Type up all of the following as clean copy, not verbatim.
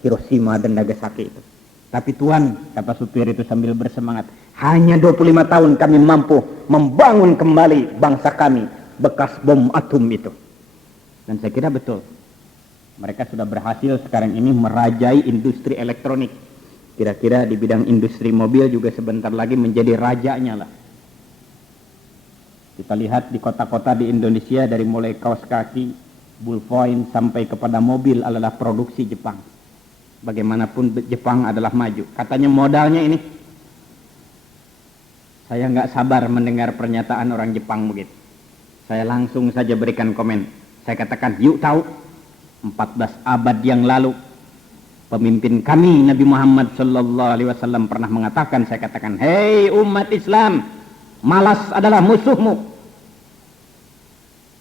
Hiroshima dan Nagasaki itu. Tapi Tuhan, kata supir itu sambil bersemangat, hanya 25 tahun kami mampu membangun kembali bangsa kami bekas bom atom itu. Dan saya kira betul. Mereka sudah berhasil sekarang ini merajai industri elektronik. Kira-kira di bidang industri mobil juga sebentar lagi menjadi rajanya lah. Kita lihat di kota-kota di Indonesia dari mulai kaos kaki, bullpoint sampai kepada mobil adalah produksi Jepang. Bagaimanapun Jepang adalah maju. Katanya modalnya ini. Saya nggak sabar mendengar pernyataan orang Jepang begitu. Saya langsung saja berikan komen. Saya katakan, yuk tahu, 14 abad yang lalu pemimpin kami Nabi Muhammad SAW pernah mengatakan, saya katakan, hei umat Islam, malas adalah musuhmu.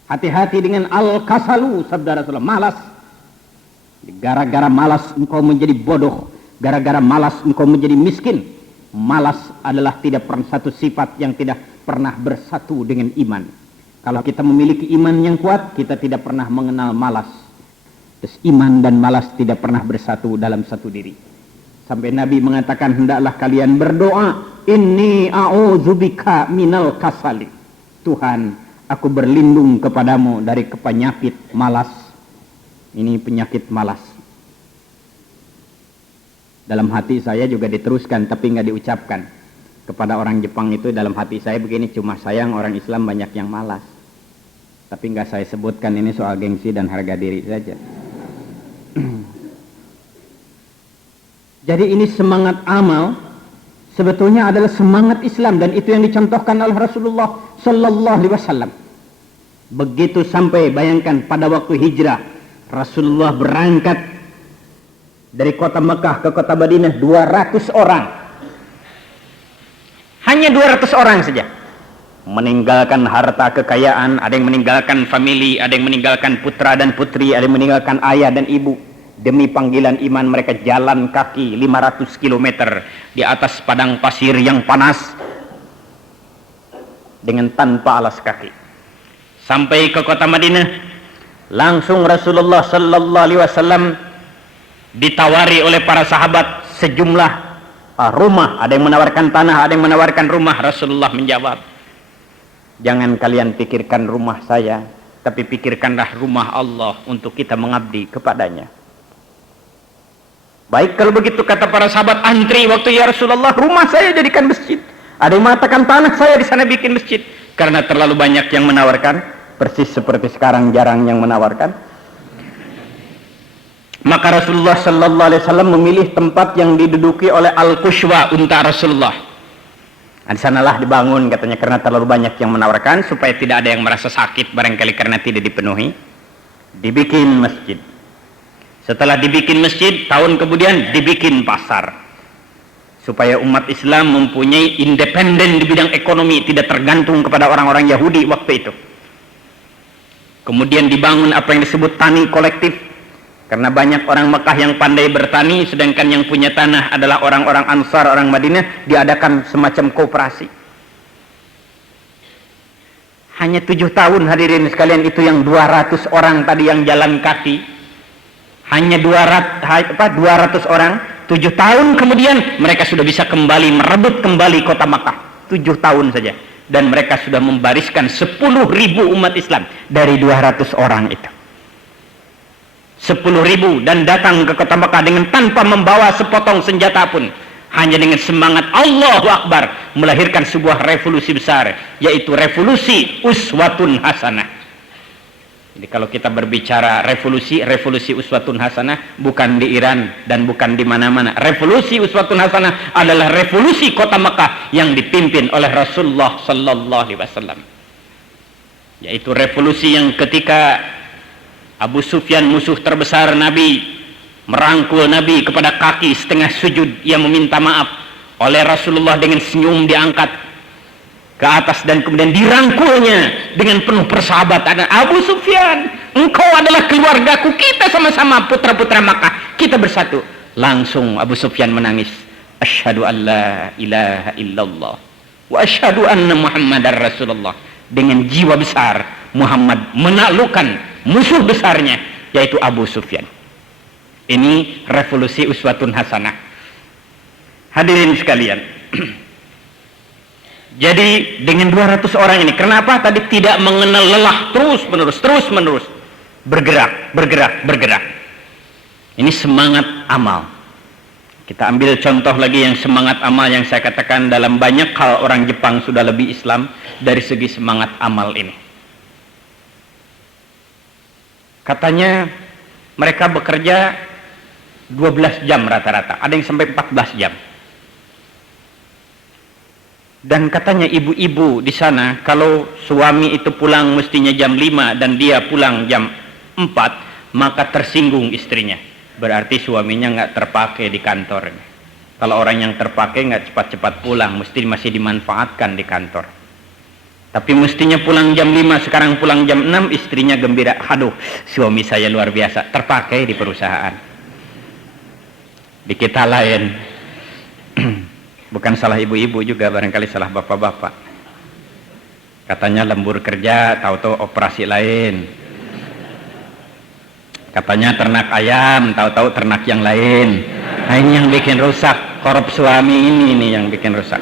Hati-hati dengan al-kasalu, sabda Rasulullah, malas. Gara-gara malas engkau menjadi bodoh, gara-gara malas engkau menjadi miskin. Malas adalah tidak pernah satu sifat yang tidak pernah bersatu dengan iman. Kalau kita memiliki iman yang kuat, kita tidak pernah mengenal malas. Terus iman dan malas tidak pernah bersatu dalam satu diri. Sampai Nabi mengatakan, hendaklah kalian berdoa, inni a'udzubika minal kasali. Tuhan, aku berlindung kepadamu dari penyakit malas. Ini penyakit malas. Dalam hati saya juga diteruskan, tapi nggak diucapkan. Kepada orang Jepang itu dalam hati saya begini, cuma sayang orang Islam banyak yang malas. Tapi nggak saya sebutkan, ini soal gengsi dan harga diri saja. Jadi ini semangat amal sebetulnya adalah semangat Islam, dan itu yang dicontohkan oleh Rasulullah Sallallahu Alaihi Wasallam. Begitu sampai, bayangkan pada waktu hijrah Rasulullah berangkat dari kota Mekah ke kota Madinah 200 orang. Hanya 200 orang saja. Meninggalkan harta kekayaan, ada yang meninggalkan famili, ada yang meninggalkan putra dan putri, ada yang meninggalkan ayah dan ibu. Demi panggilan iman mereka jalan kaki 500 km di atas padang pasir yang panas dengan tanpa alas kaki. Sampai ke kota Madinah, langsung Rasulullah Sallallahu Alaihi Wasallam ditawari oleh para sahabat sejumlah rumah. Ada yang menawarkan tanah, ada yang menawarkan rumah. Rasulullah menjawab, jangan kalian pikirkan rumah saya, tapi pikirkanlah rumah Allah untuk kita mengabdi kepadanya. Baik, kalau begitu, kata para sahabat, antri waktu, ya Rasulullah, rumah saya jadikan masjid. Ada yang mengatakan tanah saya di sana bikin masjid. Karena terlalu banyak yang menawarkan, persis seperti sekarang jarang yang menawarkan. Maka Rasulullah Sallallahu Alaihi Wasallam memilih tempat yang diduduki oleh Al-Qushwa, unta Rasulullah. Di sanalah dibangun, katanya, karena terlalu banyak yang menawarkan, supaya tidak ada yang merasa sakit barangkali karena tidak dipenuhi. Dibikin masjid. Setelah dibikin masjid, tahun kemudian dibikin pasar. Supaya umat Islam mempunyai independen di bidang ekonomi, tidak tergantung kepada orang-orang Yahudi waktu itu. Kemudian dibangun apa yang disebut tani kolektif. Karena banyak orang Mekah yang pandai bertani, sedangkan yang punya tanah adalah orang-orang Ansar, orang Madinah, diadakan semacam koperasi. Hanya 7 tahun, hadirin sekalian, itu yang 200 orang tadi yang jalan kaki. Hanya 200 orang, 7 tahun kemudian mereka sudah bisa kembali, merebut kembali kota Makkah. 7 tahun saja. Dan mereka sudah membariskan 10.000 umat Islam dari 200 orang itu. 10.000, dan datang ke kota Makkah dengan tanpa membawa sepotong senjata pun. Hanya dengan semangat Allahu Akbar, melahirkan sebuah revolusi besar, yaitu revolusi uswatun hasanah. Jadi kalau kita berbicara revolusi uswatun hasanah bukan di Iran dan bukan di mana-mana. Revolusi uswatun hasanah adalah revolusi kota Mekah yang dipimpin oleh Rasulullah Sallallahu Alaihi Wasallam. Yaitu revolusi yang ketika Abu Sufyan, musuh terbesar Nabi, merangkul Nabi kepada kaki setengah sujud, ia meminta maaf. Oleh Rasulullah dengan senyum diangkat ke atas dan kemudian dirangkulnya dengan penuh persahabatan. Abu Sufyan, engkau adalah keluargaku, kita sama-sama putra-putra Makkah, kita bersatu. Langsung Abu Sufyan menangis, asyhadu an la ilaha illallah wa asyhadu anna Muhammadar Rasulullah. Dengan jiwa besar Muhammad menaklukkan musuh besarnya, yaitu Abu Sufyan. Ini revolusi uswatun hasanah. Hadirin sekalian. Jadi dengan 200 orang ini, kenapa tadi tidak mengenal lelah, terus menerus bergerak. Ini semangat amal. Kita ambil contoh lagi yang semangat amal yang saya katakan, dalam banyak hal orang Jepang sudah lebih Islam dari segi semangat amal ini. Katanya mereka bekerja 12 jam rata-rata, ada yang sampai 14 jam. Dan katanya ibu-ibu di sana, kalau suami itu pulang mestinya jam 5 dan dia pulang jam 4, maka tersinggung istrinya. Berarti suaminya nggak terpakai di kantor. Kalau orang yang terpakai nggak cepat-cepat pulang, mesti masih dimanfaatkan di kantor. Tapi mestinya pulang jam 5, sekarang pulang jam 6, istrinya gembira. Aduh, suami saya luar biasa, terpakai di perusahaan. Di kita lain. Bukan salah ibu-ibu juga, barangkali salah bapak-bapak. Katanya lembur kerja, tahu-tahu operasi lain. Katanya ternak ayam, tahu-tahu ternak yang lain. Nah, ini yang bikin rusak. Korup suami ini yang bikin rusak.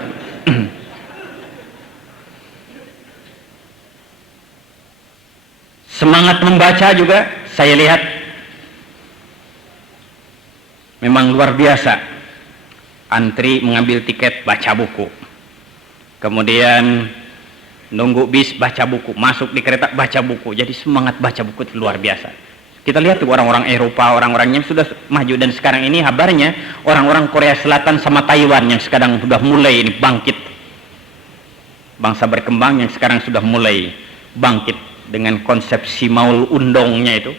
Semangat membaca juga saya lihat memang luar biasa. Antri mengambil tiket, baca buku, kemudian nunggu bis, baca buku, masuk di kereta, baca buku. Jadi semangat baca buku itu luar biasa. Kita lihat tuh orang-orang Eropa, orang-orang yang sudah maju, dan sekarang ini kabarnya orang-orang Korea Selatan sama Taiwan yang sekarang sudah mulai ini bangkit, bangsa berkembang yang sekarang sudah mulai bangkit dengan konsepsi Maul Undongnya itu.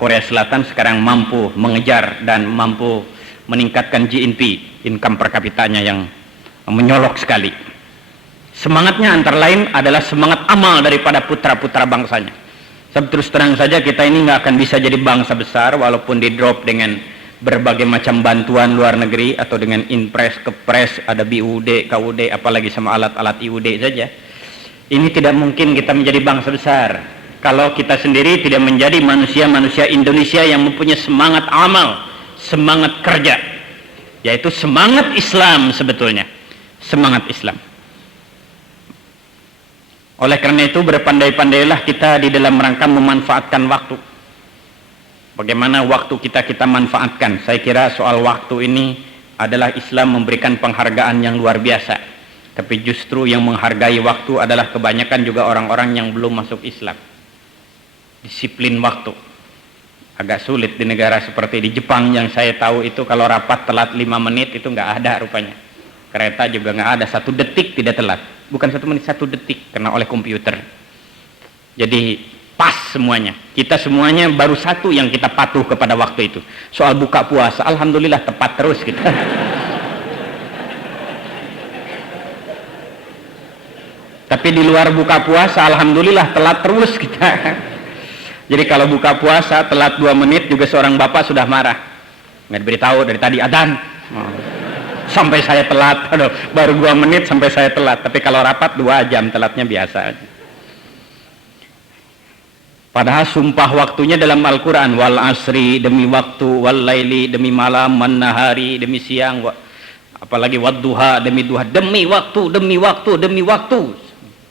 Korea Selatan sekarang mampu mengejar dan mampu meningkatkan GNP, income per kapitanya yang menyolok sekali. Semangatnya antara lain adalah semangat amal daripada putra-putra bangsanya. Sebab terus terang saja kita ini nggak akan bisa jadi bangsa besar walaupun di drop dengan berbagai macam bantuan luar negeri atau dengan inpres, kepres, ada BUD, KUD, apalagi sama alat-alat IUD saja. Ini tidak mungkin kita menjadi bangsa besar kalau kita sendiri tidak menjadi manusia-manusia Indonesia yang mempunyai semangat amal, semangat kerja, yaitu semangat Islam sebetulnya, semangat Islam. Oleh karena itu berpandai-pandailah kita di dalam rangka memanfaatkan waktu. Bagaimana waktu kita manfaatkan? Saya kira soal waktu ini adalah Islam memberikan penghargaan yang luar biasa. Tapi justru yang menghargai waktu adalah kebanyakan juga orang-orang yang belum masuk Islam. Disiplin waktu agak sulit di negara seperti di Jepang yang saya tahu itu, kalau rapat telat 5 menit itu nggak ada rupanya. Kereta juga nggak ada, 1 detik tidak telat. Bukan 1 menit, 1 detik karena oleh komputer. Jadi pas semuanya. Kita semuanya baru satu yang kita patuh kepada waktu itu. Soal buka puasa, alhamdulillah tepat terus kita. Tapi di luar buka puasa, alhamdulillah telat terus kita. Jadi kalau buka puasa telat 2 menit juga seorang bapak sudah marah. Nggak diberitahu dari tadi adzan. Sampai saya telat. Aduh, baru 2 menit sampai saya telat. Tapi kalau rapat 2 jam telatnya biasa aja. Padahal sumpah waktunya dalam Al-Quran, wal asri demi waktu, wal laili demi malam, wan nahari demi siang, apalagi wadduha demi duha, demi waktu, demi waktu, demi waktu.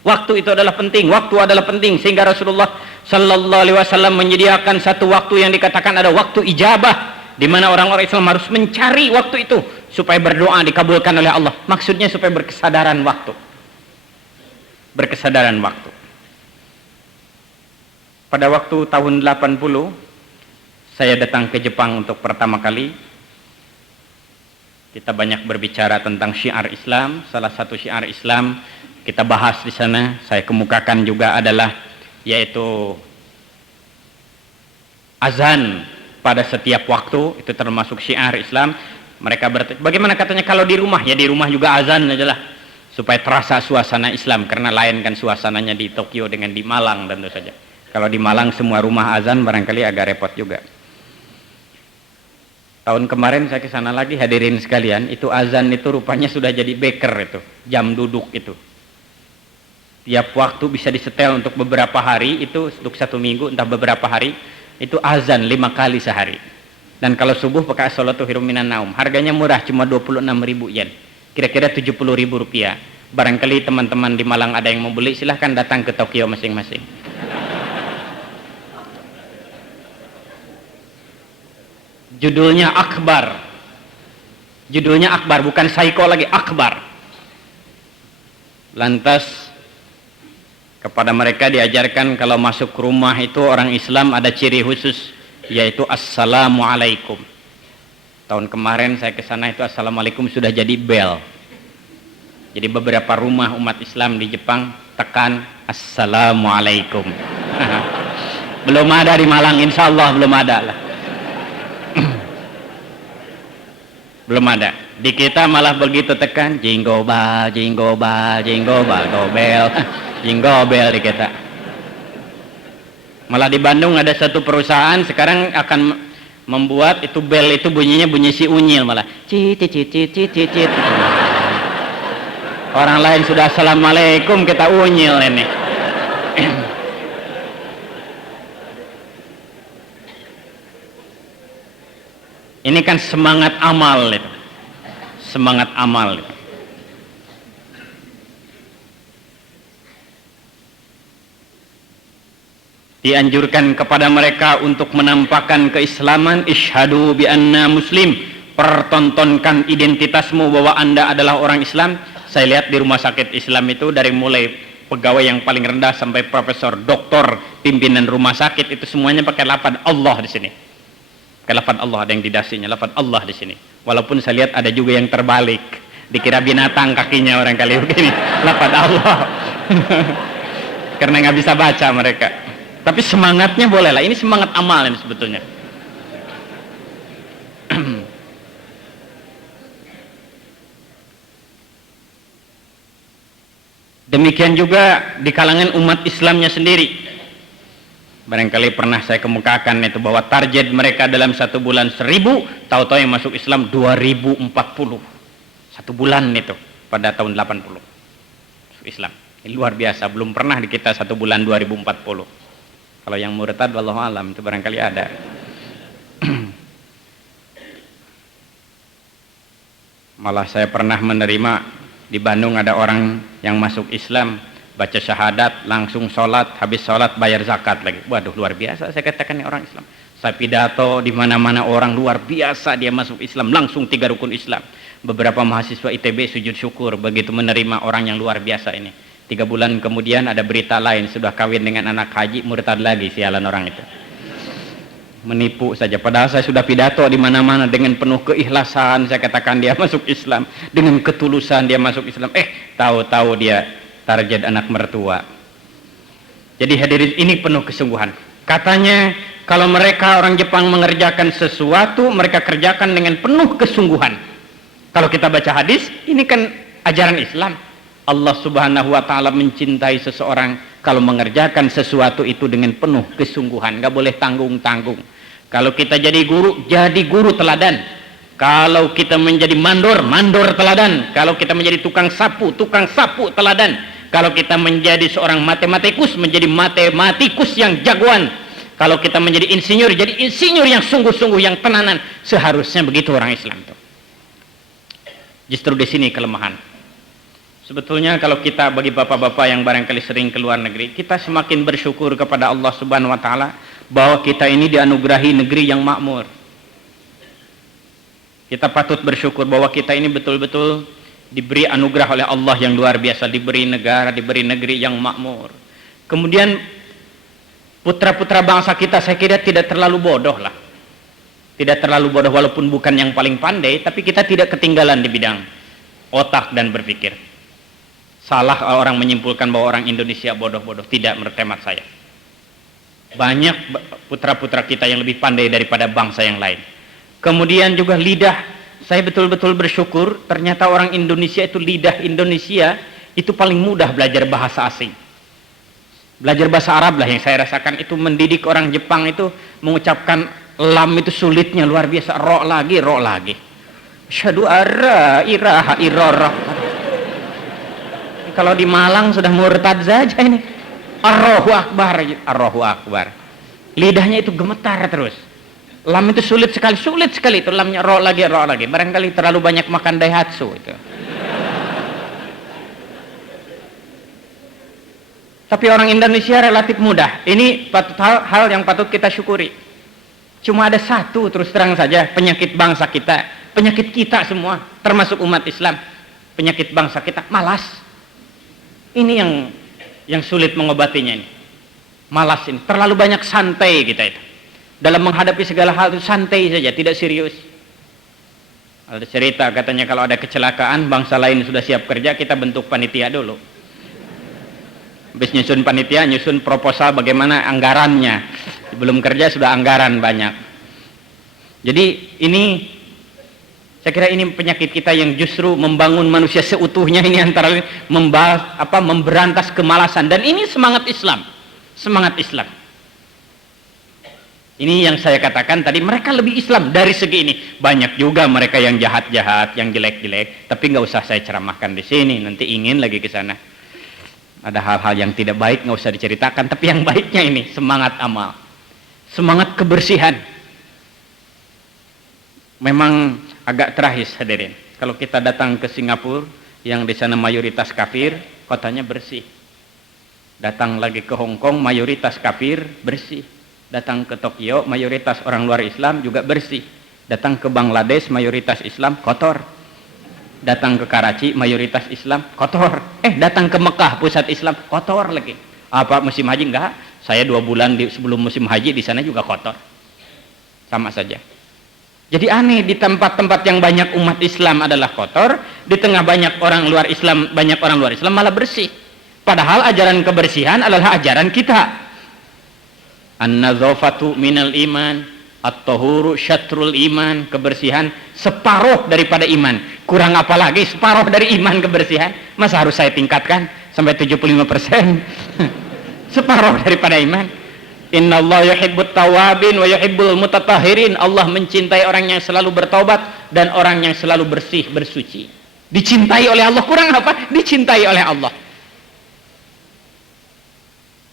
Waktu itu adalah penting, waktu adalah penting, sehingga Rasulullah Sallallahu Alaihi Wasallam menyediakan satu waktu yang dikatakan ada waktu ijabah, di mana orang-orang Islam harus mencari waktu itu supaya berdoa dikabulkan oleh Allah. Maksudnya supaya berkesadaran waktu, berkesadaran waktu. Pada waktu tahun 80 saya datang ke Jepang untuk pertama kali. Kita banyak berbicara tentang syiar Islam. Salah satu syiar Islam kita bahas di sana, saya kemukakan juga adalah yaitu azan pada setiap waktu. Itu termasuk syiar Islam. Mereka bertanya, bagaimana katanya kalau di rumah? Ya di rumah juga azan aja lah, supaya terasa suasana Islam, karena lain kan suasananya di Tokyo dengan di Malang tentu saja. Kalau di Malang semua rumah azan barangkali agak repot juga. Tahun kemarin saya ke sana lagi, hadirin sekalian, itu azan itu rupanya sudah jadi beker itu, jam duduk itu. Tiap waktu bisa disetel untuk beberapa hari, itu untuk 1 minggu, entah beberapa hari, itu azan 5 kali sehari. 5 Dan kalau subuh pakai as-salatu khairum minan naum. Harganya murah, cuma 26.000 yen. Kira-kira 70.000 rupiah. Barangkali teman-teman di Malang ada yang mau beli, silahkan datang ke Tokyo masing-masing. Judulnya Akbar. Judulnya Akbar, bukan Saiko lagi, Akbar. Lantas kepada mereka diajarkan kalau masuk rumah itu orang Islam ada ciri khusus, yaitu Assalamualaikum. Tahun kemarin saya ke sana itu Assalamualaikum sudah jadi bel. Jadi beberapa rumah umat Islam di Jepang tekan Assalamualaikum. Belum ada di Malang, insya Allah belum ada lah. Belum ada. Di kita malah begitu tekan jinggobal, jinggobal, jinggobal, gobel, jinggobel di kita. Malah di Bandung ada satu perusahaan sekarang akan membuat itu bel itu bunyinya bunyi si unyil malah. Cit cit cit cit cit cit. Orang lain sudah Assalamualaikum, kita unyil ini. Ini kan semangat amal itu. Semangat amal itu. Dianjurkan kepada mereka untuk menampakkan keislaman, isyhadu bi anna muslim, pertontonkan identitasmu bahwa Anda adalah orang Islam. Saya lihat di rumah sakit Islam itu dari mulai pegawai yang paling rendah sampai profesor, doktor, pimpinan rumah sakit itu semuanya pakai lafaz Allah di sini. Pakai lafaz Allah, ada yang di dasinya lafaz Allah di sini. Walaupun saya lihat ada juga yang terbalik, dikira binatang kakinya orang kali begini, lafaz Allah. Karena nggak bisa baca mereka. Tapi semangatnya boleh lah, ini semangat amal ini sebetulnya. Demikian juga di kalangan umat Islamnya sendiri. Barangkali pernah saya kemukakan itu bahwa target mereka dalam satu bulan 1.000, tahu-tahu yang masuk Islam 2040. Satu bulan itu pada tahun 80. Masuk Islam. Ini luar biasa, belum pernah di kita satu bulan 2040. Kalau yang murtad wallahu alam itu barangkali ada. Malah saya pernah menerima di Bandung ada orang yang masuk Islam, baca syahadat, langsung sholat, habis sholat bayar zakat lagi. Waduh, luar biasa saya katakan ini orang Islam. Saya pidato di mana-mana orang luar biasa dia masuk Islam, langsung 3 rukun Islam. Beberapa mahasiswa ITB sujud syukur begitu menerima orang yang luar biasa ini. 3 bulan kemudian ada berita lain, sudah kawin dengan anak haji, murtad lagi, sialan orang itu. Menipu saja, padahal saya sudah pidato di mana-mana dengan penuh keikhlasan, saya katakan dia masuk Islam, dengan ketulusan dia masuk Islam. Tahu-tahu dia target anak mertua. Jadi hadirin, ini penuh kesungguhan. Katanya kalau mereka orang Jepang mengerjakan sesuatu, mereka kerjakan dengan penuh kesungguhan. Kalau kita baca hadis, ini kan ajaran Islam. Allah Subhanahu wa ta'ala mencintai seseorang kalau mengerjakan sesuatu itu dengan penuh kesungguhan, nggak boleh tanggung-tanggung. Kalau kita jadi guru teladan. Kalau kita menjadi mandor teladan. Kalau kita menjadi tukang sapu teladan. Kalau kita menjadi seorang matematikus, menjadi matematikus yang jagoan. Kalau kita menjadi insinyur, jadi insinyur yang sungguh-sungguh, yang tenanan. Seharusnya begitu orang Islam itu. Justru di sini kelemahan. Sebetulnya kalau kita, bagi bapak-bapak yang barangkali sering ke luar negeri, kita semakin bersyukur kepada Allah Subhanahu wa ta'ala bahwa kita ini dianugerahi negeri yang makmur. Kita patut bersyukur bahwa kita ini betul-betul diberi anugerah oleh Allah yang luar biasa, diberi negara, diberi negeri yang makmur. Kemudian putra-putra bangsa kita saya kira tidak terlalu bodoh lah. Tidak terlalu bodoh, walaupun bukan yang paling pandai, tapi kita tidak ketinggalan di bidang otak dan berpikir. Salah orang menyimpulkan bahwa orang Indonesia bodoh-bodoh. Tidak, menurut hemat saya. Banyak putra-putra kita yang lebih pandai daripada bangsa yang lain. Kemudian juga lidah. Saya betul-betul bersyukur ternyata orang Indonesia itu, lidah Indonesia itu paling mudah belajar bahasa asing. Belajar bahasa Arab lah yang saya rasakan itu mendidik orang Jepang itu mengucapkan lam itu sulitnya luar biasa. Ro lagi. Syadu ara iraha irorah. Kalau di Malang sudah murtad saja ini. Allahu Akbar. Lidahnya itu gemetar terus. Lam itu sulit sekali itu lamnya, ro lagi. Barangkali terlalu banyak makan Daihatsu itu. Tapi orang Indonesia relatif mudah. Ini hal yang patut kita syukuri. Cuma ada satu, terus terang saja, penyakit bangsa kita, penyakit kita semua, termasuk umat Islam, penyakit bangsa kita, malas. Ini yang sulit mengobatinya ini. Malas ini, terlalu banyak santai kita itu. Dalam menghadapi segala hal itu santai saja, tidak serius. Ada cerita katanya kalau ada kecelakaan, bangsa lain sudah siap kerja, kita bentuk panitia dulu. Habis nyusun panitia, nyusun proposal bagaimana anggarannya. Belum kerja sudah anggaran banyak. Jadi ini, saya kira ini penyakit kita yang justru membangun manusia seutuhnya ini antara lain memberantas kemalasan. Dan ini semangat Islam. Semangat Islam. Ini yang saya katakan tadi, mereka lebih Islam dari segi ini. Banyak juga mereka yang jahat-jahat, yang jelek-jelek. Tapi nggak usah saya ceramahkan di sini. Nanti ingin lagi ke sana. Ada hal-hal yang tidak baik nggak usah diceritakan, tapi yang baiknya ini semangat amal, semangat kebersihan. Memang agak tragis hadirin. Kalau kita datang ke Singapura, yang di sana mayoritas kafir, kotanya bersih. Datang lagi ke Hong Kong, mayoritas kafir, bersih. Datang ke Tokyo, mayoritas orang luar Islam juga bersih. Datang ke Bangladesh, mayoritas Islam, kotor. Datang ke Karachi, mayoritas Islam, kotor. Datang ke Mekah, pusat Islam, kotor lagi. Apa musim haji? Enggak. Saya 2 bulan sebelum musim haji di sana juga kotor. Sama saja. Jadi aneh, di tempat-tempat yang banyak umat Islam adalah kotor, di tengah banyak orang luar Islam malah bersih. Padahal ajaran kebersihan adalah ajaran kita. An-nadzafatu minal iman, at-tahuru syatrul iman. Kebersihan separuh daripada iman. Kurang apa lagi separuh dari iman kebersihan? Masa harus saya tingkatkan sampai 75%? Separuh daripada iman. Innallaha yuhibbut tawabin wa yuhibbul mutatahhirin. Allah mencintai orang yang selalu bertaubat dan orang yang selalu bersih, bersuci. Dicintai oleh Allah. Kurang apa? Dicintai oleh Allah.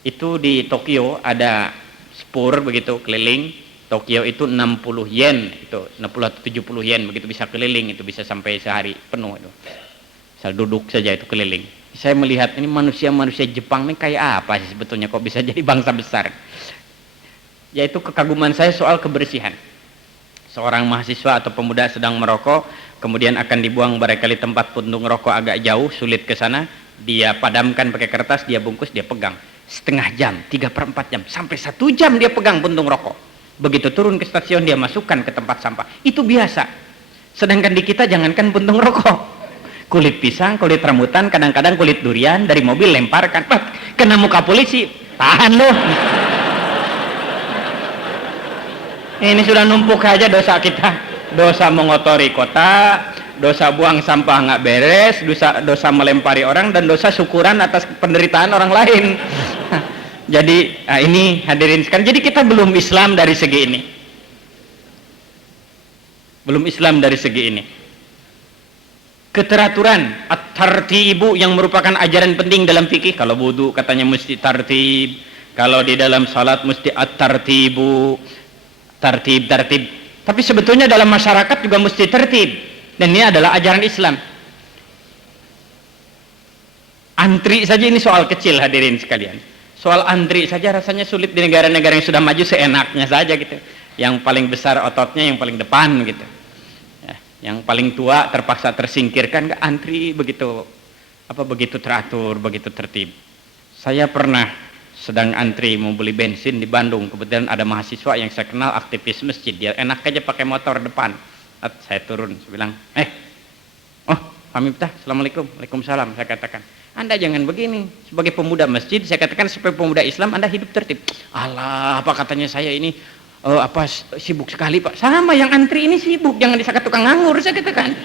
Itu di Tokyo ada spur begitu keliling. Tokyo itu 60 yen, itu 60 atau 70 yen begitu bisa keliling, itu bisa sampai sehari penuh itu. Saya duduk saja itu keliling. Saya melihat ini manusia-manusia Jepang ini kayak apa sih sebetulnya kok bisa jadi bangsa besar. Yaitu kekaguman saya soal kebersihan. Seorang mahasiswa atau pemuda sedang merokok, kemudian akan dibuang barangkali tempat puntung rokok agak jauh, sulit ke sana, dia padamkan pakai kertas, dia bungkus, dia pegang. Setengah jam, 3/4 jam, sampai 1 jam dia pegang puntung rokok. Begitu turun ke stasiun dia masukkan ke tempat sampah. Itu biasa. Sedangkan di kita jangankan puntung rokok, kulit pisang, kulit rambutan, kadang-kadang kulit durian dari mobil lemparkan. Kena muka polisi, tahan loh. Ini sudah numpuk aja dosa kita. Dosa mengotori kota, dosa buang sampah nggak beres, dosa melempari orang, dan dosa syukuran atas penderitaan orang lain. Jadi ini hadirin sekalian, jadi kita belum Islam dari segi ini. Belum Islam dari segi ini. Keteraturan, at-tartibu yang merupakan ajaran penting dalam fikih. Kalau wudu katanya mesti tartib, kalau di dalam salat mesti at-tartibu, tartib. Tapi sebetulnya dalam masyarakat juga mesti tertib. Dan ini adalah ajaran Islam. Antri saja ini soal kecil hadirin sekalian. Soal antri saja rasanya sulit di negara-negara yang sudah maju, seenaknya saja gitu. Yang paling besar ototnya yang paling depan gitu. Ya, yang paling tua terpaksa tersingkirkan, nggak antri begitu teratur, begitu tertib. Saya pernah sedang antri mau beli bensin di Bandung, kebetulan ada mahasiswa yang saya kenal aktivis masjid, dia enak aja pakai motor depan. Saya turun, saya bilang, Pak Miftah, Assalamualaikum. Waalaikumsalam. Saya katakan, Anda jangan begini. Sebagai pemuda masjid, saya katakan sebagai pemuda Islam, Anda hidup tertib. Alah, apa katanya saya ini sibuk sekali Pak. Sama yang antri ini sibuk, jangan disangka tukang nganggur, saya katakan.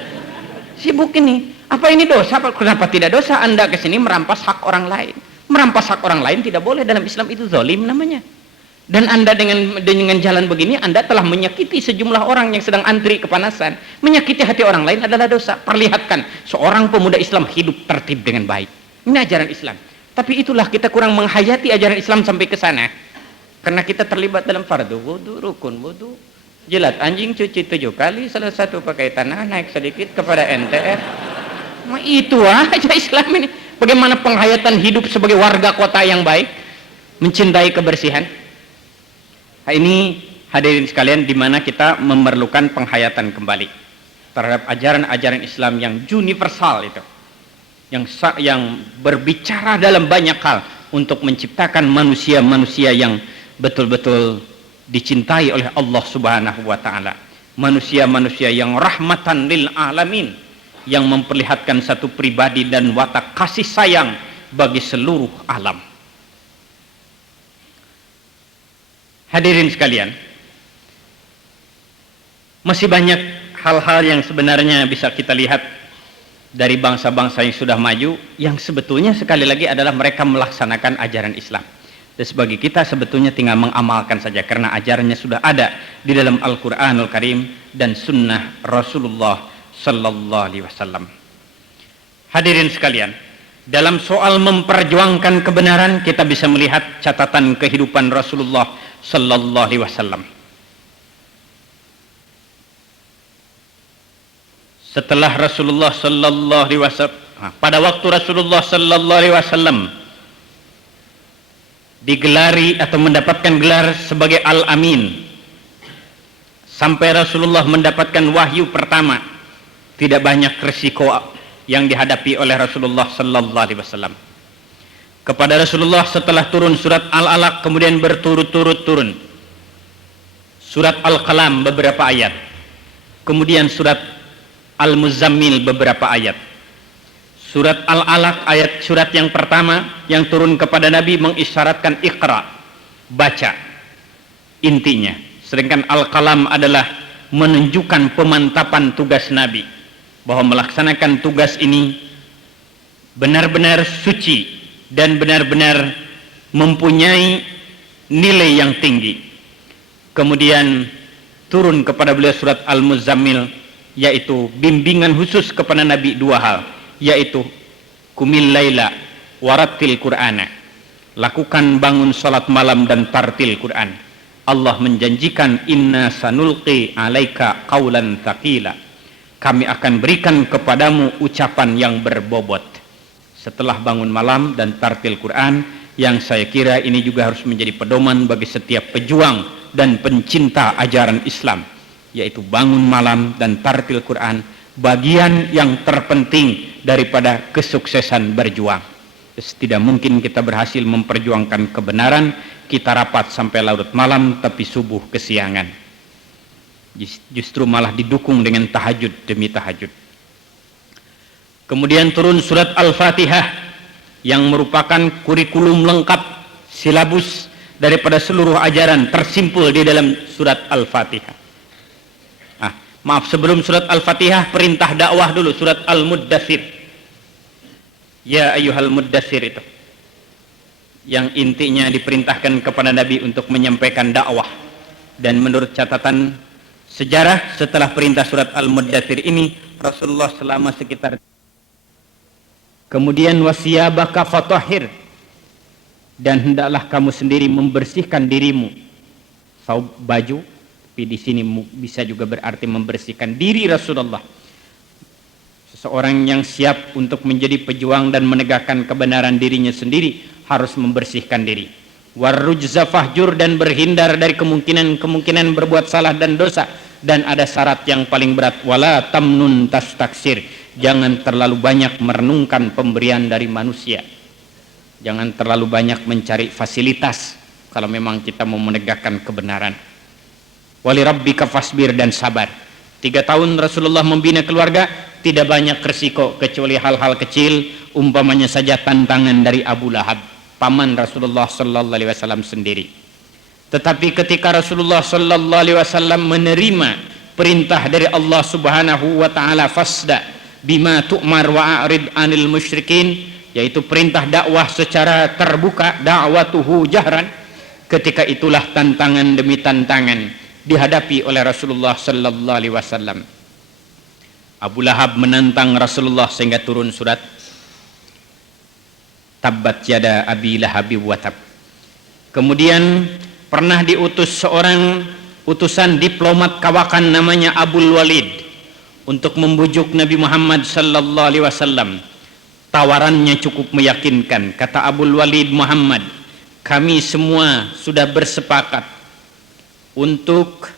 Sibuk ini. Apa ini dosa Pak? Kenapa tidak dosa? Anda kesini merampas hak orang lain. Merampas hak orang lain tidak boleh, dalam Islam itu zalim namanya. Dan Anda dengan jalan begini, Anda telah menyakiti sejumlah orang yang sedang antri kepanasan. Menyakiti hati orang lain adalah dosa. Perlihatkan seorang pemuda Islam hidup tertib dengan baik. Ini ajaran Islam. Tapi itulah kita kurang menghayati ajaran Islam sampai ke sana. Karena kita terlibat dalam fardu wudu, rukun wudu, Jilat anjing cuci 7 kali, salah satu pakai tanah, naik sedikit kepada NTR. Itu aja Islam ini. Bagaimana penghayatan hidup sebagai warga kota yang baik, mencintai kebersihan. Nah, ini hadirin sekalian, di mana kita memerlukan penghayatan kembali terhadap ajaran-ajaran Islam yang universal itu, yang berbicara dalam banyak hal untuk menciptakan manusia-manusia yang betul-betul dicintai oleh Allah Subhanahu wa taala. Manusia-manusia yang rahmatan lil alamin, yang memperlihatkan satu pribadi dan watak kasih sayang bagi seluruh alam. Hadirin sekalian, masih banyak hal-hal yang sebenarnya bisa kita lihat dari bangsa-bangsa yang sudah maju, yang sebetulnya sekali lagi adalah mereka melaksanakan ajaran Islam. Dan sebagai kita sebetulnya tinggal mengamalkan saja, karena ajarannya sudah ada di dalam Al-Quranul Karim dan Sunnah Rasulullah Sallallahu Alaihi Wasallam. Hadirin sekalian, dalam soal memperjuangkan kebenaran, kita bisa melihat catatan kehidupan Rasulullah Sallallahu Alaihi Wasallam. Setelah Rasulullah Sallallahu Alaihi Wasallam, pada waktu Rasulullah Sallallahu Alaihi Wasallam digelari atau mendapatkan gelar sebagai Al-Amin, sampai Rasulullah mendapatkan wahyu pertama, tidak banyak risiko yang dihadapi oleh Rasulullah Sallallahu Alaihi Wasallam. Kepada Rasulullah setelah turun surat Al-Alaq, kemudian berturut-turut turun surat Al-Qalam beberapa ayat, kemudian surat Al-Muzammil beberapa ayat. Surat Al-Alaq ayat surat yang pertama yang turun kepada Nabi mengisyaratkan Iqra, baca, intinya. Sedangkan Al-Qalam adalah menunjukkan pemantapan tugas Nabi, bahwa melaksanakan tugas ini benar-benar suci dan benar-benar mempunyai nilai yang tinggi. Kemudian turun kepada beliau surat Al-Muzammil, yaitu bimbingan khusus kepada Nabi dua hal, yaitu kumil laila warattil qur'ana, lakukan bangun salat malam dan tartil Quran. Allah menjanjikan inna sanulqi alaika qaulan thaqila, kami akan berikan kepadamu ucapan yang berbobot. Setelah bangun malam dan tartil Quran, yang saya kira ini juga harus menjadi pedoman bagi setiap pejuang dan pencinta ajaran Islam, yaitu bangun malam dan tartil Quran, bagian yang terpenting daripada kesuksesan berjuang. Tidak mungkin kita berhasil memperjuangkan kebenaran, kita rapat sampai larut malam tapi subuh kesiangan. Justru malah didukung dengan tahajud demi tahajud. Kemudian turun surat Al-Fatihah yang merupakan kurikulum lengkap, silabus daripada seluruh ajaran tersimpul di dalam surat Al-Fatihah. Maaf, sebelum surat Al-Fatihah perintah dakwah dulu, surat Al-Muddathir. Ya ayyuhal muddathir, itu yang intinya diperintahkan kepada Nabi untuk menyampaikan dakwah. Dan menurut catatan sejarah, setelah perintah surat Al-Muddathir ini, Rasulullah selama sekitar, kemudian wasiyabaka fatahhir, dan hendaklah kamu sendiri membersihkan dirimu. Saub, baju, tapi di sini bisa juga berarti membersihkan diri Rasulullah. Seseorang yang siap untuk menjadi pejuang dan menegakkan kebenaran dirinya sendiri harus membersihkan diri. Warrujza fahjur, dan berhindar dari kemungkinan berbuat salah dan dosa. Dan ada syarat yang paling berat, wala tamnun tastaksir, jangan terlalu banyak merenungkan pemberian dari manusia. Jangan terlalu banyak mencari fasilitas kalau memang kita mau menegakkan kebenaran. Wali rabbika fasbir, dan sabar. 3 tahun Rasulullah membina keluarga, tidak banyak resiko kecuali hal-hal kecil, umpamanya saja tantangan dari Abu Lahab, paman Rasulullah Sallallahu Alaihi Wasallam sendiri. Tetapi ketika Rasulullah Sallallahu Alaihi Wasallam menerima perintah dari Allah Subhanahu wa taala, fasda bima tu'mar wa a'rid anil musyrikin, yaitu perintah dakwah secara terbuka, da'watuhu jahran, ketika itulah tantangan demi tantangan dihadapi oleh Rasulullah Sallallahu Alaihi Wasallam. Abu Lahab menantang Rasulullah sehingga turun surat Tabbat yada Abi Lahabi wa tab. Kemudian pernah diutus seorang utusan diplomat kawakan namanya Abul Walid untuk membujuk Nabi Muhammad sallallahu alaihi wasallam. Tawarannya cukup meyakinkan. Kata Abul Walid, Muhammad, kami semua sudah bersepakat untuk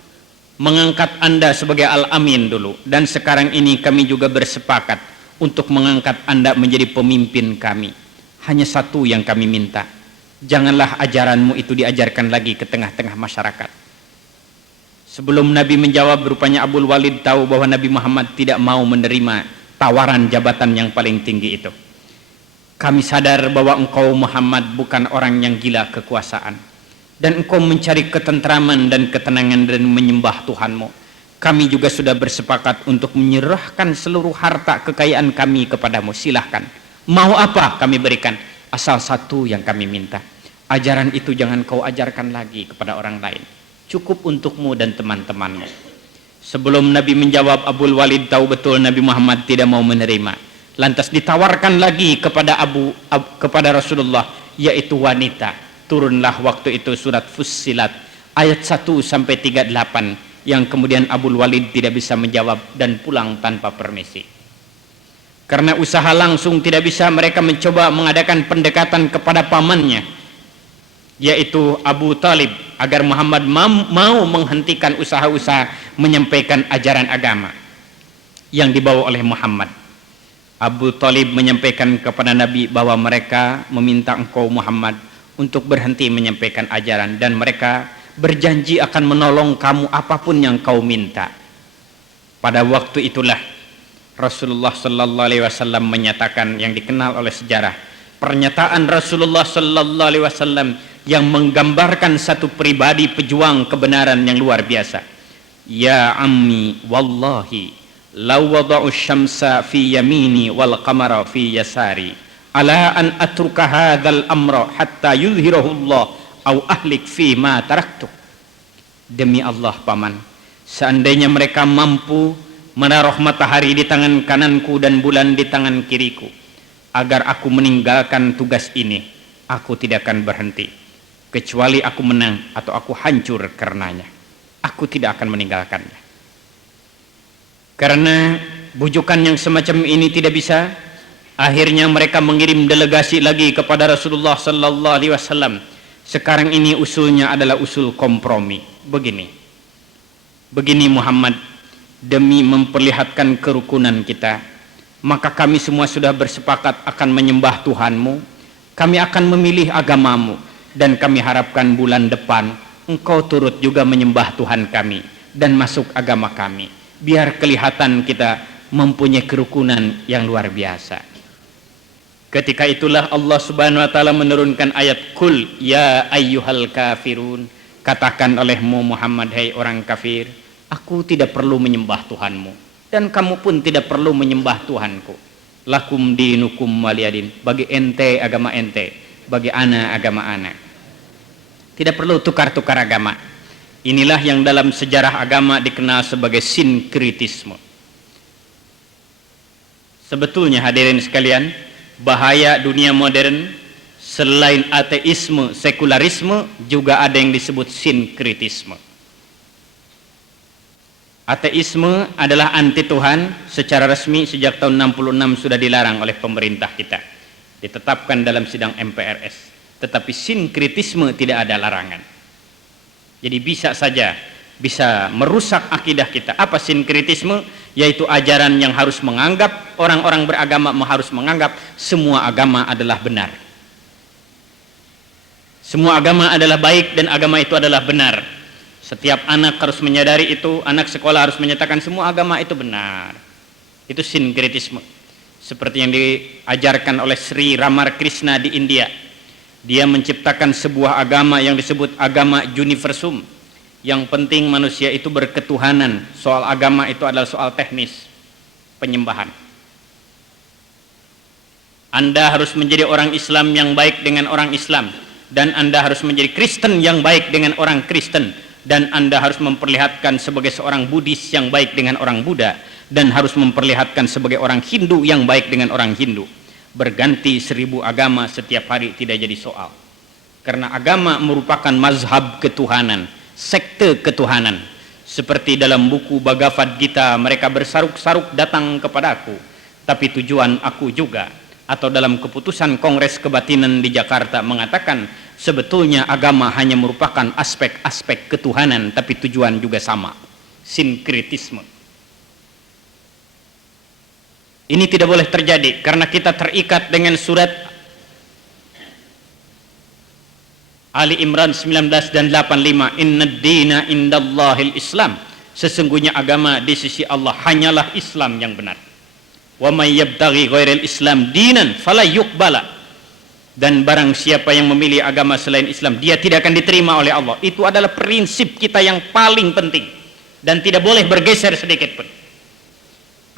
mengangkat Anda sebagai Al-Amin dulu, dan sekarang ini kami juga bersepakat untuk mengangkat Anda menjadi pemimpin kami. Hanya satu yang kami minta, janganlah ajaranmu itu diajarkan lagi ke tengah-tengah masyarakat. Sebelum Nabi menjawab, rupanya Abul Walid tahu bahwa Nabi Muhammad tidak mau menerima tawaran jabatan yang paling tinggi itu. Kami sadar bahwa engkau Muhammad bukan orang yang gila kekuasaan, dan engkau mencari ketentraman dan ketenangan dan menyembah Tuhanmu. Kami juga sudah bersepakat untuk menyerahkan seluruh harta kekayaan kami kepadamu. Silahkan, mau apa kami berikan, asal satu yang kami minta, ajaran itu jangan kau ajarkan lagi kepada orang lain, cukup untukmu dan teman-temanmu. Sebelum Nabi menjawab, Abul Walid tahu betul Nabi Muhammad tidak mau menerima. Lantas ditawarkan lagi kepada Rasulullah, yaitu wanita. Turunlah waktu itu surat Fussilat ayat 1 sampai 38, yang kemudian Abul Walid tidak bisa menjawab dan pulang tanpa permisi. Karena usaha langsung tidak bisa, mereka mencoba mengadakan pendekatan kepada pamannya, yaitu Abu Talib, agar Muhammad mau menghentikan usaha-usaha menyampaikan ajaran agama yang dibawa oleh Muhammad. Abu Talib menyampaikan kepada Nabi bahwa mereka meminta engkau Muhammad untuk berhenti menyampaikan ajaran, dan mereka berjanji akan menolong kamu apapun yang kau minta. Pada waktu itulah Rasulullah sallallahu alaihi wasallam menyatakan yang dikenal oleh sejarah, pernyataan Rasulullah sallallahu alaihi wasallam yang menggambarkan satu pribadi pejuang kebenaran yang luar biasa. Ya ammi wallahi law wada'u syamsa fi yamini wal qamara fi yasari ala an atruka hadzal amra hatta yuzhirahu Allah au ahlik fi ma taraktu. Demi Allah paman, seandainya mereka mampu menaruh matahari di tangan kananku dan bulan di tangan kiriku, agar aku meninggalkan tugas ini, aku tidak akan berhenti kecuali aku menang atau aku hancur karenanya. Aku tidak akan meninggalkannya. Karena bujukan yang semacam ini tidak bisa, akhirnya mereka mengirim delegasi lagi kepada Rasulullah sallallahu alaihi wasallam. Sekarang ini usulnya adalah usul kompromi. Begini Muhammad, demi memperlihatkan kerukunan kita, maka kami semua sudah bersepakat akan menyembah Tuhanmu. Kami akan memilih agamamu, dan kami harapkan bulan depan engkau turut juga menyembah Tuhan kami dan masuk agama kami, biar kelihatan kita mempunyai kerukunan yang luar biasa. Ketika itulah Allah Subhanahu wa taala menurunkan ayat Qul ya ayyuhal kafirun, katakan olehmu Muhammad, hai orang kafir, aku tidak perlu menyembah Tuhanmu dan kamu pun tidak perlu menyembah Tuhanku. Lakum dinukum waliyadin, bagi ente agama ente, bagi ana agama ana. Tidak perlu tukar-tukar agama. Inilah yang dalam sejarah agama dikenal sebagai sinkritisme. Sebetulnya hadirin sekalian, bahaya dunia modern selain ateisme, sekularisme, juga ada yang disebut sinkritisme. Ateisme adalah anti Tuhan, secara resmi sejak tahun 66 sudah dilarang oleh pemerintah kita, ditetapkan dalam sidang MPRS. Tetapi sinkritisme tidak ada larangan. Jadi bisa saja bisa merusak akidah kita. Apa sinkritisme? Yaitu ajaran yang harus menganggap, orang-orang beragama harus menganggap semua agama adalah benar. Semua agama adalah baik dan agama itu adalah benar. Setiap anak harus menyadari itu, anak sekolah harus menyatakan semua agama itu benar. Itu sinkritisme. Seperti yang diajarkan oleh Sri Ramakrishna di India. Dia menciptakan sebuah agama yang disebut agama universum. Yang penting manusia itu berketuhanan. Soal agama itu adalah soal teknis, penyembahan. Anda harus menjadi orang Islam yang baik dengan orang Islam, dan Anda harus menjadi Kristen yang baik dengan orang Kristen, dan Anda harus memperlihatkan sebagai seorang Buddhis yang baik dengan orang Buddha, dan harus memperlihatkan sebagai orang Hindu yang baik dengan orang Hindu. Berganti 1000 agama setiap hari tidak jadi soal, karena agama merupakan mazhab ketuhanan. sekte ketuhanan. Seperti dalam buku Bhagavad Gita, mereka bersaruk-saruk datang kepadaku, tapi tujuan aku juga. Atau dalam keputusan Kongres Kebatinan di Jakarta mengatakan, sebetulnya agama hanya merupakan aspek-aspek ketuhanan, tapi tujuan juga sama. Sinkritisme. Ini tidak boleh terjadi karena kita terikat dengan surat Ali Imran 19 dan 85, Innad dina indallahil Islam. Sesungguhnya agama di sisi Allah hanyalah Islam yang benar. Wa may yabtaghi ghairal Islam dinan fala yuqbala. Dan barang siapa yang memilih agama selain Islam, dia tidak akan diterima oleh Allah. Itu adalah prinsip kita yang paling penting dan tidak boleh bergeser sedikit pun.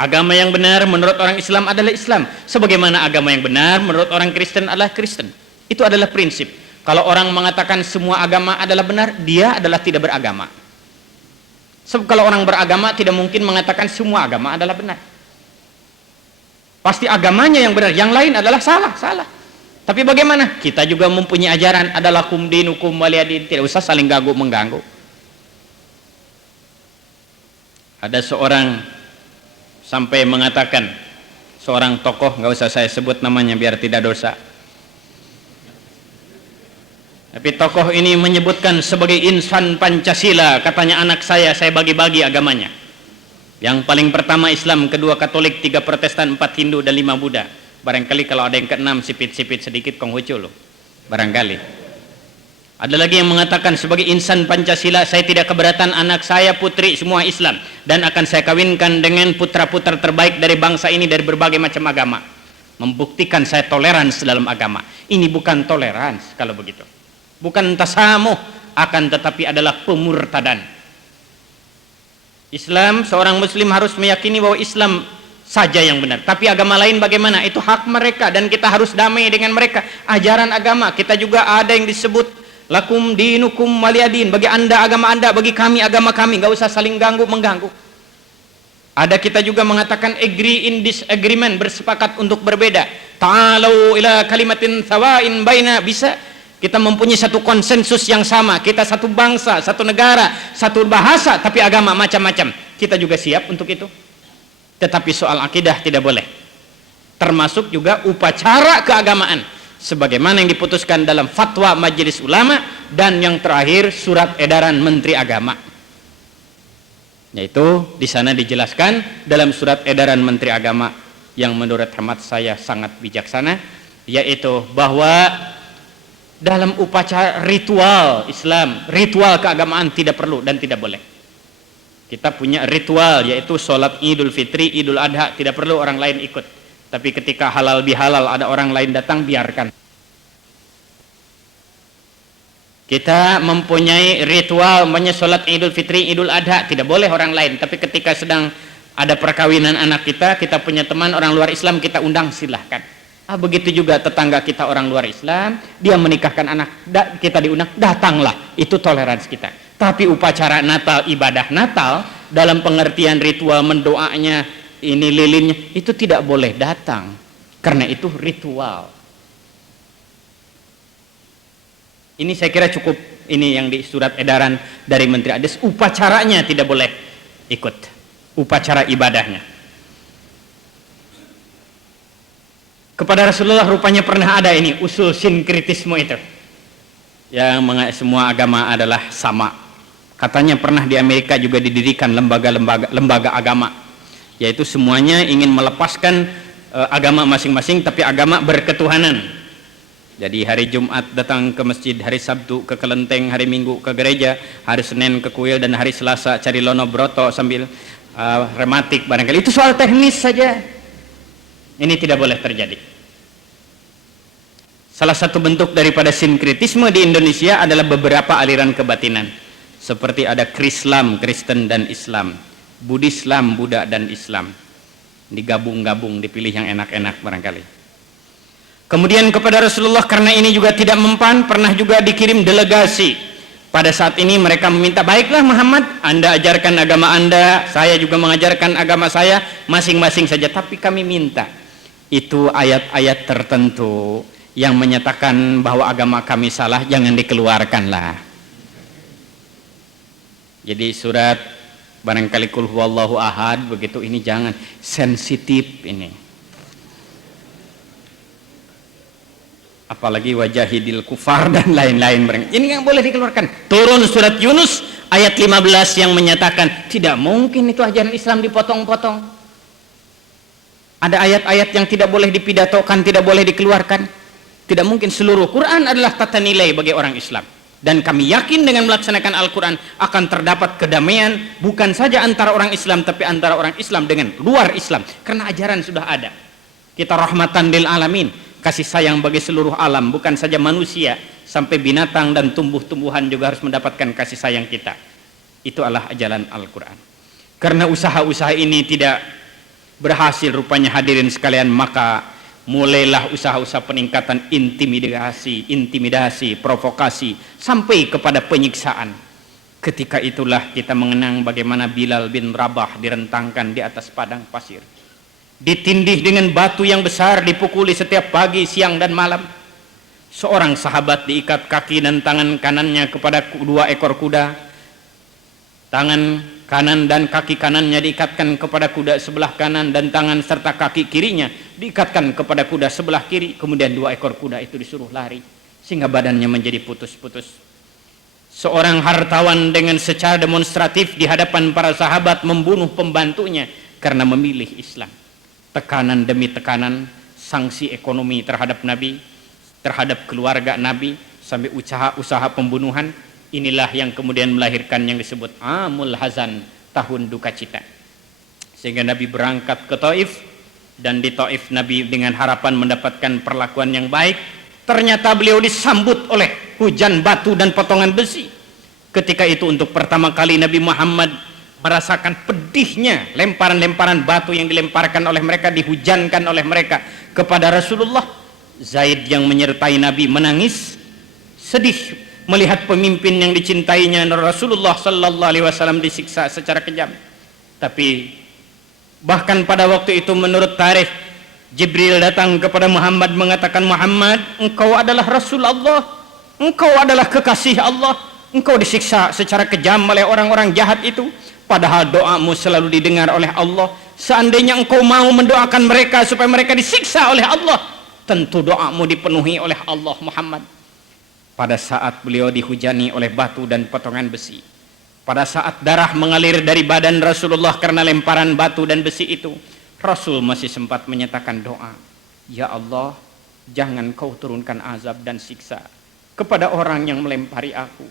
Agama yang benar menurut orang Islam adalah Islam, sebagaimana agama yang benar menurut orang Kristen adalah Kristen. Itu adalah prinsip. Kalau orang mengatakan semua agama adalah benar, dia adalah tidak beragama. Sebab kalau orang beragama tidak mungkin mengatakan semua agama adalah benar. Pasti agamanya yang benar, yang lain adalah salah. Tapi bagaimana? Kita juga mempunyai ajaran, adalah kum dinukum waliyadin, tidak usah saling mengganggu. Ada seorang sampai mengatakan, seorang tokoh, nggak usah saya sebut namanya biar tidak dosa, tapi tokoh ini menyebutkan sebagai insan Pancasila, katanya anak saya bagi-bagi agamanya. Yang paling pertama Islam, kedua Katolik, tiga Protestan, empat Hindu, dan lima Buddha. Barangkali kalau ada yang keenam sipit-sipit sedikit Konghucu loh, barangkali. Ada lagi yang mengatakan sebagai insan Pancasila, saya tidak keberatan anak saya putri semua Islam, dan akan saya kawinkan dengan putra-putra terbaik dari bangsa ini dari berbagai macam agama. Membuktikan saya toleransi dalam agama. Ini bukan toleransi kalau begitu, bukan tasamuh, akan tetapi adalah pemurtadan. Islam, seorang muslim harus meyakini bahwa Islam saja yang benar, tapi agama lain bagaimana? Itu hak mereka dan kita harus damai dengan mereka. Ajaran agama kita juga ada yang disebut lakum dinukum waliyadin, bagi anda agama anda, bagi kami agama kami, nggak usah saling mengganggu. Ada kita juga mengatakan agree in disagreement, bersepakat untuk berbeda. Ta'alau ila kalimatin sawain baina, bisa kita mempunyai satu konsensus yang sama, kita satu bangsa, satu negara, satu bahasa, tapi agama macam-macam, kita juga siap untuk itu. Tetapi soal akidah tidak boleh, termasuk juga upacara keagamaan, sebagaimana yang diputuskan dalam fatwa Majelis Ulama dan yang terakhir surat edaran Menteri Agama. Yaitu di sana dijelaskan dalam surat edaran Menteri Agama yang menurut hemat saya sangat bijaksana, yaitu bahwa dalam upacara ritual Islam, ritual keagamaan tidak perlu dan tidak boleh. Kita punya ritual yaitu sholat Idul Fitri, Idul Adha, tidak perlu orang lain ikut. Tapi ketika halal bihalal ada orang lain datang, biarkan. Kita mempunyai ritual sholat Idul Fitri, Idul Adha, tidak boleh orang lain. Tapi ketika sedang ada perkawinan anak kita, kita punya teman orang luar Islam, kita undang, silahkan. Begitu juga tetangga kita orang luar Islam, dia menikahkan anak, kita diundang, datanglah. Itu toleransi kita. Tapi upacara Natal, ibadah Natal dalam pengertian ritual mendoanya, ini lilinnya, itu tidak boleh datang karena itu ritual. Ini saya kira cukup, ini yang di surat edaran dari Menteri Ades, upacaranya tidak boleh ikut, upacara ibadahnya. Kepada Rasulullah rupanya pernah ada ini usul sinkritisme itu, yang semua agama adalah sama. Katanya pernah di Amerika juga didirikan lembaga agama, yaitu semuanya ingin melepaskan agama masing-masing, tapi agama berketuhanan. Jadi hari Jumat datang ke masjid, hari Sabtu ke kelenteng, hari Minggu ke gereja, hari Senin ke kuil, dan hari Selasa cari lono broto sambil rematik barangkali. Itu soal teknis saja. Ini tidak boleh terjadi. Salah satu bentuk daripada sinkritisme di Indonesia adalah beberapa aliran kebatinan. Seperti ada Krislam, Kristen dan Islam, Buddhislam, Buddha dan Islam. Digabung-gabung, dipilih yang enak-enak barangkali. Kemudian kepada Rasulullah karena ini juga tidak mempan, pernah juga dikirim delegasi. Pada saat ini mereka meminta, baiklah Muhammad, Anda ajarkan agama Anda, saya juga mengajarkan agama saya, masing-masing saja. Tapi kami minta, itu ayat-ayat tertentu yang menyatakan bahwa agama kami salah, jangan dikeluarkanlah. Jadi surat barangkali kul huwallahu ahad begitu, ini jangan sensitif ini. Apalagi wajahidil kufar dan lain-lain. Ini nggak boleh dikeluarkan. Turun surat Yunus ayat 15 yang menyatakan tidak mungkin itu ajaran Islam dipotong-potong. Ada ayat-ayat yang tidak boleh dipidatokan, tidak boleh dikeluarkan. Tidak mungkin. Seluruh Quran adalah tata nilai bagi orang Islam. Dan kami yakin dengan melaksanakan Al-Quran akan terdapat kedamaian bukan saja antara orang Islam, tapi antara orang Islam dengan luar Islam. Karena ajaran sudah ada. Kita rahmatan lil alamin, kasih sayang bagi seluruh alam, bukan saja manusia, sampai binatang dan tumbuh-tumbuhan juga harus mendapatkan kasih sayang kita. Itu adalah ajaran Al-Quran. Karena usaha-usaha ini tidak berhasil rupanya hadirin sekalian, maka mulailah usaha-usaha peningkatan intimidasi, provokasi, sampai kepada penyiksaan. Ketika itulah kita mengenang bagaimana Bilal bin Rabah direntangkan di atas padang pasir, ditindih dengan batu yang besar, dipukuli setiap pagi, siang dan malam. Seorang sahabat diikat kaki dan tangan kanannya kepada 2 ekor kuda, tangan kanan dan kaki kanannya diikatkan kepada kuda sebelah kanan, dan tangan serta kaki kirinya diikatkan kepada kuda sebelah kiri. Kemudian 2 ekor kuda itu disuruh lari sehingga badannya menjadi putus-putus. Seorang hartawan dengan secara demonstratif di hadapan para sahabat membunuh pembantunya karena memilih Islam. Tekanan demi tekanan, sanksi ekonomi terhadap Nabi, terhadap keluarga Nabi, sampai usaha pembunuhan. Inilah yang kemudian melahirkan yang disebut Amul Hazan, tahun duka cita. Sehingga Nabi berangkat ke Taif, dan di Taif Nabi dengan harapan mendapatkan perlakuan yang baik. Ternyata beliau disambut oleh hujan batu dan potongan besi. Ketika itu untuk pertama kali Nabi Muhammad merasakan pedihnya lemparan-lemparan batu yang dilemparkan oleh mereka, dihujankan oleh mereka kepada Rasulullah. Zaid yang menyertai Nabi menangis, sedih melihat pemimpin yang dicintainya Rasulullah sallallahu alaihi wasallam disiksa secara kejam. Tapi bahkan pada waktu itu menurut tarikh, Jibril datang kepada Muhammad mengatakan, Muhammad, engkau adalah Rasul Allah, engkau adalah kekasih Allah, engkau disiksa secara kejam oleh orang-orang jahat itu, padahal doamu selalu didengar oleh Allah. Seandainya engkau mau mendoakan mereka supaya mereka disiksa oleh Allah, tentu doamu dipenuhi oleh Allah Muhammad. Pada saat beliau dihujani oleh batu dan potongan besi, pada saat darah mengalir dari badan Rasulullah karena lemparan batu dan besi itu, Rasul masih sempat menyatakan doa, ya Allah, jangan kau turunkan azab dan siksa kepada orang yang melempari aku,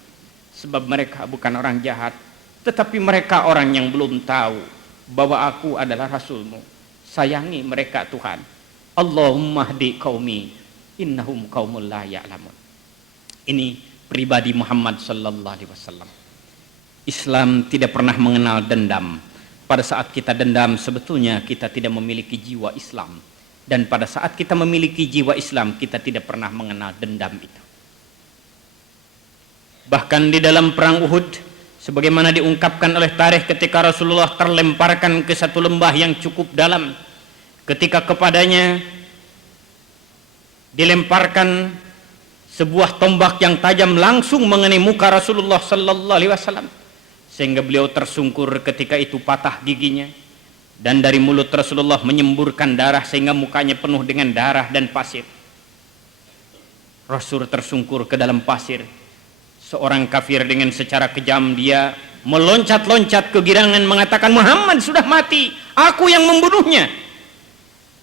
sebab mereka bukan orang jahat, tetapi mereka orang yang belum tahu bahwa aku adalah Rasulmu. Sayangi mereka Tuhan. Allahumma hdi qaumi innahum qaumul la ya'lamun. Ini pribadi Muhammad sallallahu alaihi wasallam. Islam tidak pernah mengenal dendam. Pada saat kita dendam, sebetulnya kita tidak memiliki jiwa Islam. Dan pada saat kita memiliki jiwa Islam, kita tidak pernah mengenal dendam itu. Bahkan di dalam perang Uhud, sebagaimana diungkapkan oleh tarikh, ketika Rasulullah terlemparkan ke satu lembah yang cukup dalam, ketika kepadanya dilemparkan sebuah tombak yang tajam langsung mengenai muka Rasulullah sallallahu alaihi wasallam, sehingga beliau tersungkur. Ketika itu patah giginya, dan dari mulut Rasulullah menyemburkan darah sehingga mukanya penuh dengan darah dan pasir. Rasul tersungkur ke dalam pasir. Seorang kafir dengan secara kejam dia meloncat-loncat kegirangan mengatakan, Muhammad sudah mati, aku yang membunuhnya.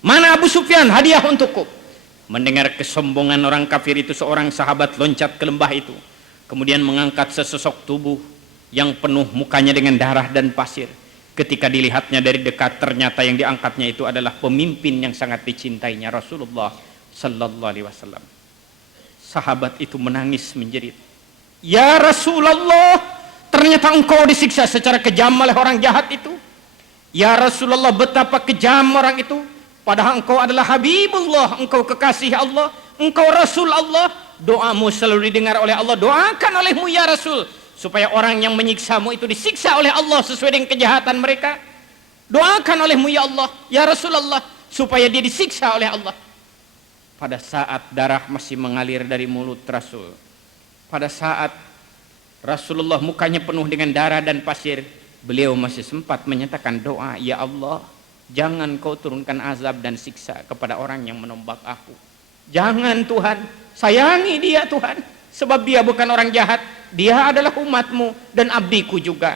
Mana Abu Sufyan, hadiah untukku. Mendengar kesombongan orang kafir itu, seorang sahabat loncat ke lembah itu, kemudian mengangkat sesosok tubuh yang penuh mukanya dengan darah dan pasir. Ketika dilihatnya dari dekat, ternyata yang diangkatnya itu adalah pemimpin yang sangat dicintainya, Rasulullah sallallahu alaihi wasallam. Sahabat itu menangis menjerit, ya Rasulullah, ternyata engkau disiksa secara kejam oleh orang jahat itu. Ya Rasulullah, betapa kejam orang itu, padahal engkau adalah Habibullah, engkau kekasih Allah, engkau Rasul Allah. Doamu selalu didengar oleh Allah. Doakan olehmu ya Rasul, supaya orang yang menyiksamu itu disiksa oleh Allah sesuai dengan kejahatan mereka. Doakan olehmu ya Allah, ya Rasulullah, supaya dia disiksa oleh Allah. Pada saat darah masih mengalir dari mulut Rasul, pada saat Rasulullah mukanya penuh dengan darah dan pasir. Beliau masih sempat menyatakan doa, ya Allah, jangan kau turunkan azab dan siksa kepada orang yang menombak aku. Jangan Tuhan, sayangi dia Tuhan, sebab dia bukan orang jahat, dia adalah umatmu dan abdiku juga.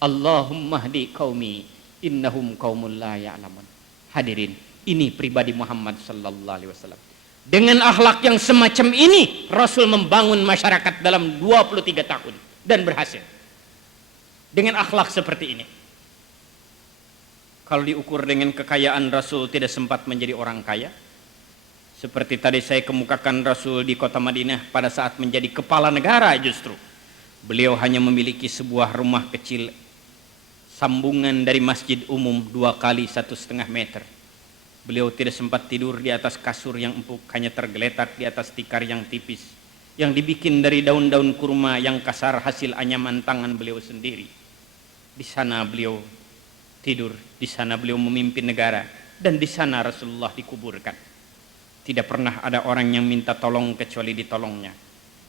Allahumma hdi qaumi innahum qaumul la ya'lamun. Hadirin, ini pribadi Muhammad sallallahu alaihi wasallam. Dengan akhlak yang semacam ini Rasul membangun masyarakat dalam 23 tahun dan berhasil. Dengan akhlak seperti ini. Kalau diukur dengan kekayaan, Rasul tidak sempat menjadi orang kaya. Seperti tadi saya kemukakan, Rasul di kota Madinah pada saat menjadi kepala negara justru beliau hanya memiliki sebuah rumah kecil sambungan dari masjid umum 2 kali 1,5 meter. Beliau tidak sempat tidur di atas kasur yang empuk, hanya tergeletak di atas tikar yang tipis yang dibikin dari daun-daun kurma yang kasar hasil anyaman tangan beliau sendiri. Di sana beliau tidur, di sana beliau memimpin negara, dan di sana Rasulullah dikuburkan. Tidak pernah ada orang yang minta tolong kecuali ditolongnya.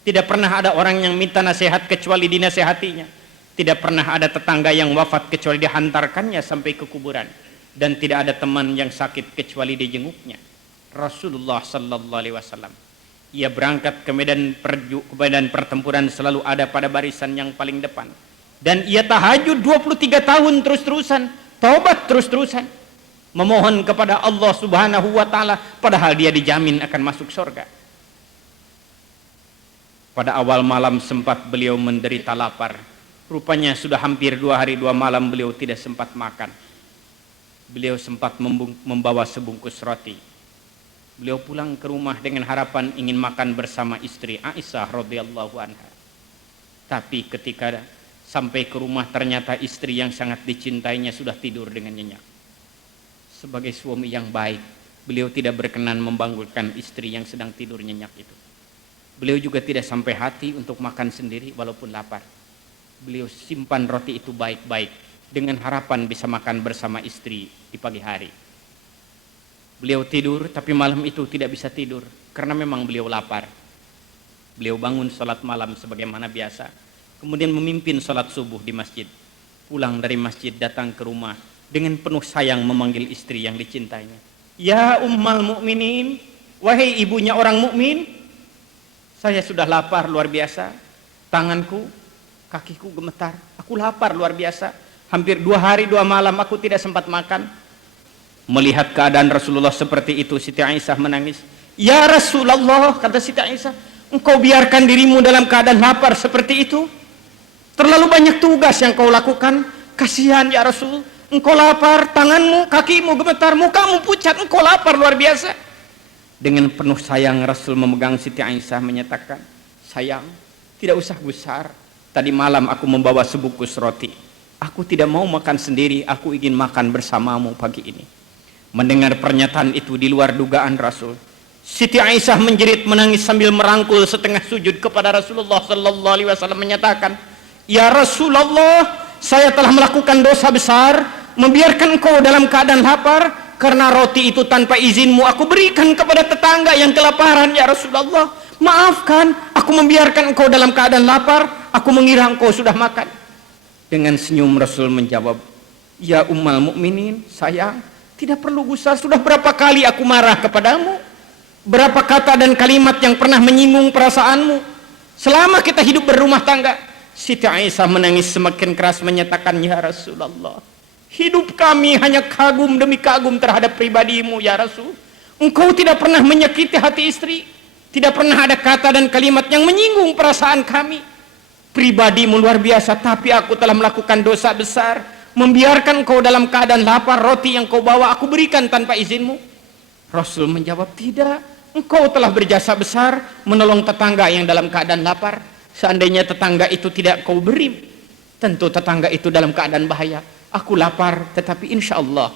Tidak pernah ada orang yang minta nasihat kecuali dinasehatinya. Tidak pernah ada tetangga yang wafat kecuali dihantarkannya sampai ke kuburan. Dan tidak ada teman yang sakit kecuali dijenguknya. Rasulullah sallallahu alaihi wasallam, ia berangkat ke medan pertempuran selalu ada pada barisan yang paling depan. Dan ia tahajud 23 tahun terus-terusan, taubat terus-terusan, memohon kepada Allah Subhanahu wa taala, padahal dia dijamin akan masuk surga. Pada awal malam sempat beliau menderita lapar. Rupanya sudah hampir 2 hari 2 malam beliau tidak sempat makan. Beliau sempat membawa sebungkus roti. Beliau pulang ke rumah dengan harapan ingin makan bersama istri Aisyah radhiyallahu anha. Tapi ketika sampai ke rumah ternyata istri yang sangat dicintainya sudah tidur dengan nyenyak. Sebagai suami yang baik, beliau tidak berkenan membangunkan istri yang sedang tidur nyenyak itu. Beliau juga tidak sampai hati untuk makan sendiri walaupun lapar. Beliau simpan roti itu baik-baik dengan harapan bisa makan bersama istri di pagi hari. Beliau tidur, tapi malam itu tidak bisa tidur karena memang beliau lapar. Beliau bangun sholat malam sebagaimana biasa, kemudian memimpin sholat subuh di masjid. Pulang dari masjid datang ke rumah dengan penuh sayang memanggil istri yang dicintainya. Ya ummal mukminin, wahai ibunya orang mukmin, saya sudah lapar luar biasa. Tanganku, kakiku gemetar. Aku lapar luar biasa. Hampir 2 hari 2 malam aku tidak sempat makan. Melihat keadaan Rasulullah seperti itu, Siti Aisyah menangis. Ya Rasulullah, kata Siti Aisyah, engkau biarkan dirimu dalam keadaan lapar seperti itu? Terlalu banyak tugas yang kau lakukan. Kasihan ya Rasul, engkau lapar, tanganmu, kakimu gemetar, mukamu pucat, engkau lapar luar biasa. Dengan penuh sayang Rasul memegang Siti Aisyah menyatakan, sayang, tidak usah gusar. Tadi malam aku membawa sebungkus roti. Aku tidak mau makan sendiri, aku ingin makan bersamamu pagi ini. Mendengar pernyataan itu di luar dugaan Rasul, Siti Aisyah menjerit menangis sambil merangkul setengah sujud kepada Rasulullah sallallahu alaihi wasallam menyatakan, "Ya Rasulullah, saya telah melakukan dosa besar, membiarkan engkau dalam keadaan lapar karena roti itu tanpa izinmu aku berikan kepada tetangga yang kelaparan ya Rasulullah. Maafkan, aku membiarkan engkau dalam keadaan lapar, aku mengira engkau sudah makan." Dengan senyum Rasul menjawab, "Ya ummal mukminin, sayang, tidak perlu gusar. Sudah berapa kali aku marah kepadamu? Berapa kata dan kalimat yang pernah menyinggung perasaanmu? Selama kita hidup berumah tangga." Siti Aisyah menangis semakin keras menyatakan, "Ya Rasulullah, hidup kami hanya kagum demi kagum terhadap pribadimu ya Rasul. Engkau tidak pernah menyakiti hati istri, tidak pernah ada kata dan kalimat yang menyinggung perasaan kami. Pribadimu luar biasa, tapi aku telah melakukan dosa besar, membiarkan kau dalam keadaan lapar, roti yang kau bawa aku berikan tanpa izinmu." Rasul menjawab, "Tidak, engkau telah berjasa besar menolong tetangga yang dalam keadaan lapar. Seandainya tetangga itu tidak kau beri, tentu tetangga itu dalam keadaan bahaya. Aku lapar, tetapi insya Allah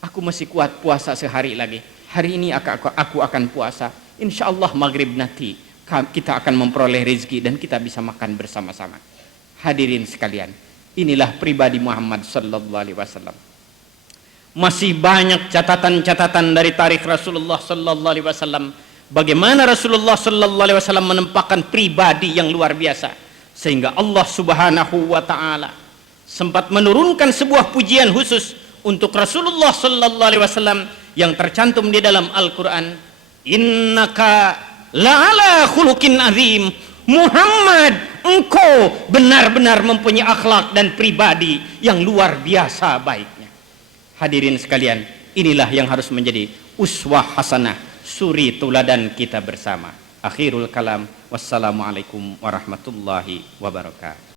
aku masih kuat puasa sehari lagi. Hari ini aku akan puasa. Insya Allah maghrib nanti kita akan memperoleh rezeki dan kita bisa makan bersama-sama." Hadirin sekalian, inilah pribadi Muhammad sallallahu alaihi wasallam. Masih banyak catatan-catatan dari tarikh Rasulullah sallallahu alaihi wasallam bagaimana Rasulullah sallallahu alaihi wasallam menempatkan pribadi yang luar biasa. sehingga Allah Subhanahu wa taala sempat menurunkan sebuah pujian khusus untuk Rasulullah sallallahu alaihi wasallam yang tercantum di dalam Al-Qur'an, innaka la'ala khuluqin azim. Muhammad, engkau benar-benar mempunyai akhlak dan pribadi yang luar biasa baiknya. Hadirin sekalian, inilah yang harus menjadi uswah hasanah, suri tuladan kita bersama. Akhirul kalam, wassalamualaikum warahmatullahi wabarakatuh.